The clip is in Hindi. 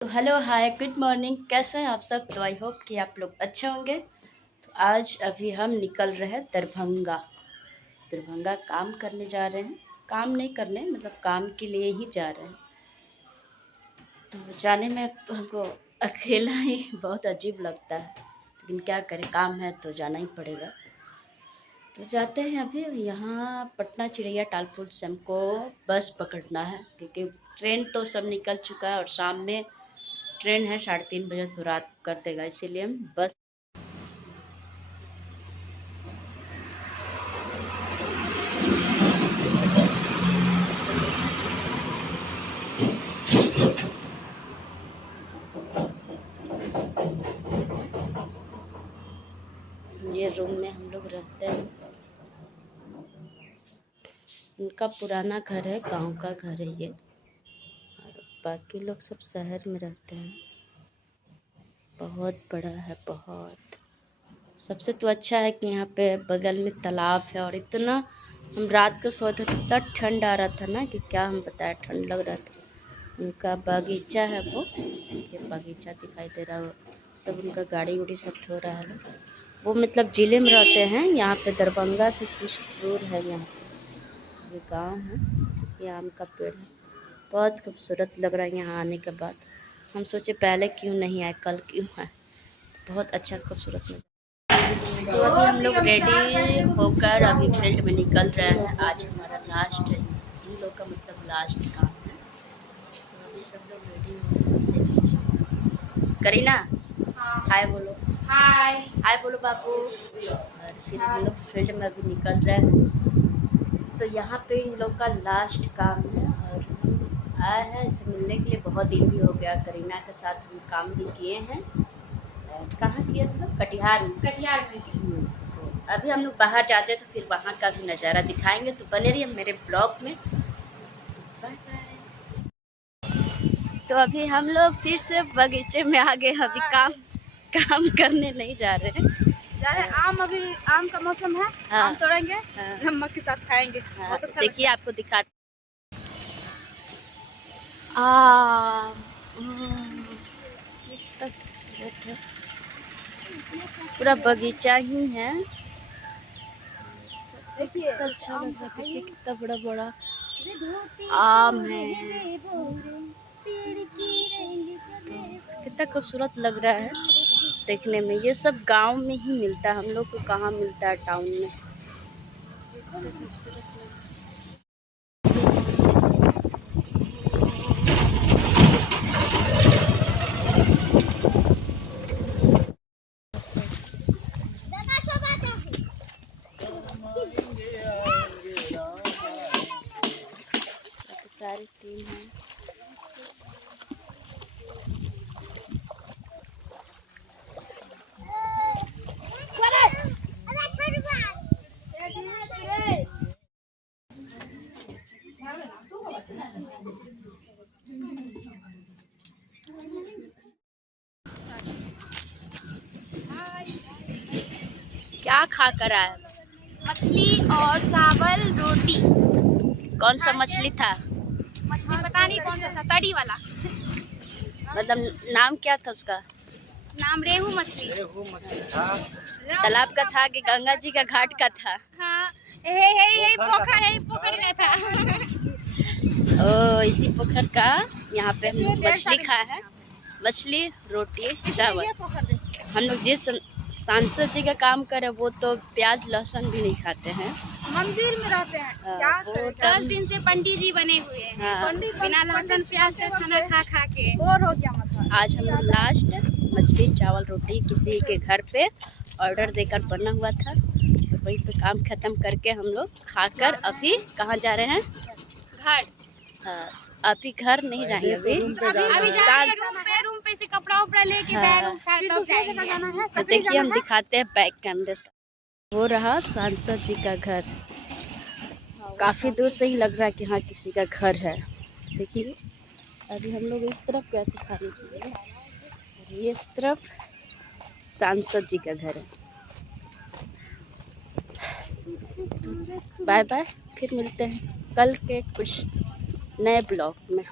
तो हेलो हाय गुड मॉर्निंग। कैसे हैं आप सब? तो आई होप कि आप लोग अच्छे होंगे। तो आज अभी हम निकल रहे हैं दरभंगा। दरभंगा काम करने जा रहे हैं। काम नहीं करने मतलब काम के लिए ही जा रहे हैं। तो जाने में तो हमको अकेला ही बहुत अजीब लगता है, लेकिन क्या करें, काम है तो जाना ही पड़ेगा। तो जाते हैं। अभी यहाँ पटना चिड़ैया टालपुर से हमको बस पकड़ना है, क्योंकि ट्रेन तो सब निकल चुका है और शाम में ट्रेन है 3:30 बजे, तो रात कर देगा, इसीलिए हम बस। ये रूम में हम लोग रहते हैं। उनका पुराना घर है, गांव का घर है ये, और बाकी लोग सब शहर में रहते हैं। बहुत बड़ा है, बहुत। सबसे तो अच्छा है कि यहाँ पे बगल में तालाब है, और इतना हम रात को सोए थे तो इतना ठंड आ रहा था ना कि क्या हम बताएं, ठंड लग रहा था। उनका बगीचा है, वो ये बगीचा दिखाई दे रहा है, सब उनका गाड़ी उड़ी सब धो रहा है। वो मतलब जिले में रहते हैं, यहाँ पे दरभंगा से कुछ दूर है। यहाँ ये गांव है, ये आम का पेड़ है, बहुत खूबसूरत लग रहा है। यहाँ आने के बाद हम सोचे पहले क्यों नहीं आए, कल क्यों आए। बहुत अच्छा खूबसूरत नज़ारा। तो अभी हम लोग रेडी होकर अभी फील्ड में निकल रहे हैं। आज हमारा लास्ट है, इन लोग का मतलब लास्ट काम है। तो अभी सब लोग रेडी हो गए, देख लीजिए। करीना हाय बोलो। हाय हाय बोलो बाबू। और फिर हम लोग फील्ड में अभी निकल रहे हैं। तो यहाँ पे इन लोग का लास्ट काम है, और हम आए हैं इसे मिलने के लिए। बहुत दिन भी हो गया, करीना के साथ हम काम भी किए हैं। कहाँ किए थे लोग? कटिहार में। तो अभी हम लोग बाहर जाते हैं तो फिर वहाँ का भी नज़ारा दिखाएंगे। तो बने रहिए मेरे ब्लॉग में। Bye bye. तो अभी हम लोग फिर से बगीचे में आ गए। अभी काम करने नहीं जा रहे हैं। अभी आम का मौसम है। हाँ, आम तोड़ेंगे, हाँ, नमक के साथ खाएंगे। हाँ, बहुत अच्छा देखिए आपको दिखा। कितना खूबसूरत है, पूरा बगीचा ही है। देखिए अच्छा लग रहा है, देखिए कितना बड़ा बड़ा आम है। कितना खूबसूरत लग रहा है देखने में। ये सब गांव में ही मिलता है, हम लोग को कहाँ मिलता है टाउन में। खूबसूरत लग रहा है। सारी टीम है। क्या खा कर आया? मछली और चावल रोटी। कौन सा मछली था? मछली पता नहीं कौन सा था, तड़ी वाला। मतलब नाम क्या था उसका? नाम रेहू मछली। तालाब का था कि गंगा जी का घाट का था? हाँ, यही पोखर में था। ओ, इसी पोखर का यहाँ पे हम लोग मछली खाए हैं। मछली रोटी चावल। हम लोग जिस सांसद जी का काम करे वो तो प्याज लहसुन भी नहीं खाते हैं, मंदिर में रहते हैं। क्या 10 दिन से पंडित जी बने हुए हैं। हाँ। बिना लहसुन प्याज का खाना खा खा के बोर हो गया मतलब। आज हम लोग लास्ट मछली चावल रोटी किसी के घर पे ऑर्डर देकर बना हुआ था, तो वहीं पे काम खत्म करके हम लोग खाकर अभी कहाँ जा रहे हैं? घर। हाँ, अभी घर नहीं जाएंगे, अभी रूम पे से कपड़ा उपड़ा लेके बैग तब जाएंगे। तो देखिए हम दिखाते हैं बैक कैमरे से। वो रहा सांसद जी का घर। काफ़ी दूर से ही लग रहा है कि हाँ किसी का घर है। देखिए अभी हम लोग इस तरफ गए थे खाने के लिए, और ये इस तरफ सांसद जी का घर है। बाय बाय, फिर मिलते हैं कल के कुछ नए ब्लॉग में।